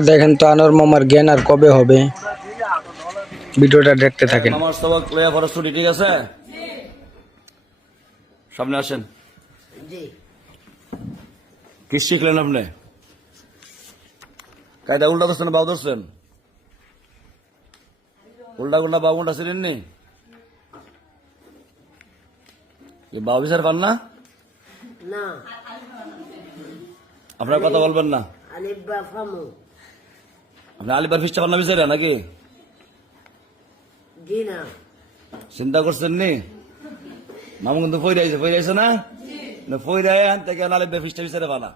দেখেন তো আনোয়ার মামার জ্ঞান আর কবে হবে, ভিডিওটা দেখতে থাকেন। আমার সবক লয়া ফরস্টুডি ঠিক আছে, সামনে আসেন। কি শিখলেন আপনি? কায়দা উল্টা ধরছেন বাবু ধরছেন? উল্টা উল্টা বাবুটা ছিলেন নি? বাবু বিচার পান না? না, আপনার কথা বলবেন না? আলিব্বা ফামু আপনি আলিবার ফিসটা পান না বিচারে নাকি? জি না, চিন্তা করছেন নি? মামু কিন্তু ফইরাইছে না? ফইরাই আন থেকে আলিবার ফিসটা বিচারে পানা।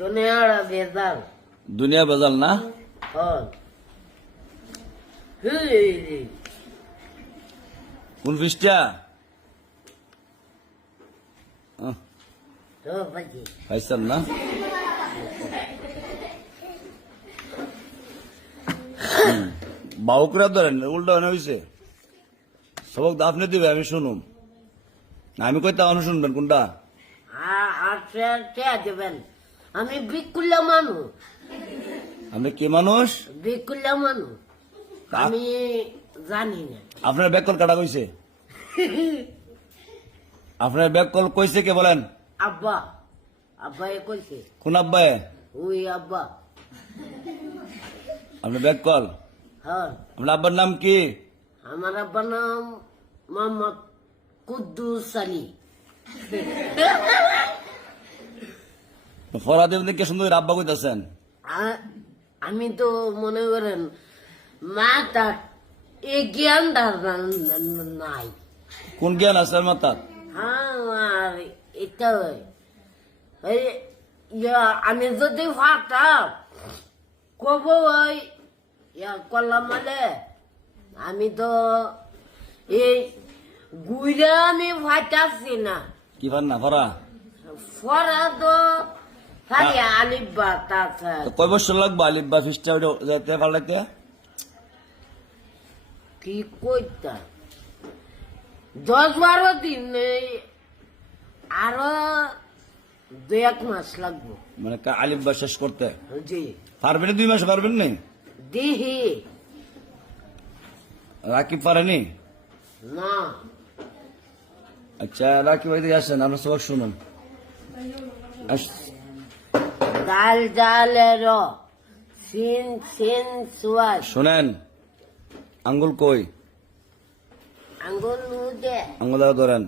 দুনিয়ার বেজাল দুনিয়া বেজাল না? হল কোন ফিসটা? তো বাকি পাইছেন না? বাবু করে ধরেন, উল্টা হয়েছে সবক আপনি দিবে, আমি শুনুম না, আমি কইতে আপনি শুনবেন কোনটা? আর দেবেন। আমি বিকুল্লা মানুষ, আপনি কি মানুষ? বিকুল্লা মানুষ, আমি জানি না। আপনার ব্যাক কল কাটা কইছে? আপনার ব্যাক কল কইছে কে বলেন? আব্বা, আব্বাই কইছে। কোন আব্বাই? ওই আব্বা। আপনার ব্যাক কল? হ্যাঁ, আপনার আব্বার নাম কি? আমার আব্বার নাম মোহাম্মদ কুদ্দুস আলী। ফরা দেব কে সুন্দর আব্বা কইতাছেন? আমি তো মনে করেন মা তার এই জ্ঞানটা নাই। কোন জ্ঞান আছে মাতার? হ্যাঁ, আর এটা আমি যদি ফাটাম কব ওই করলাম মানে আমি তো এই গুইরা আমি ফাটাচ্ছি না। কি পান না ফরা? ফরা তো খালি আলিব্বা তাছাড়া তো কয় বছর লাগবে আলিব্বা ফিসটা যেতে পারলে? কি কইতা 10-12 দিন আরো 2-1 মাস লাগবো। মানে আলিব্বা শেষ করতে জি, পারবেন? 2 মাস পারবেন নি? দিহি রাকিব পারেনি? না, আচ্ছা রাকিব এদিকে আসেন, আমরা সবাই শুনুন। ডাল ডালের সিন সিন সুয়াস শোনেন, আঙ্গুল কই? আঙ্গুল উদে আঙ্গুল ধরেন।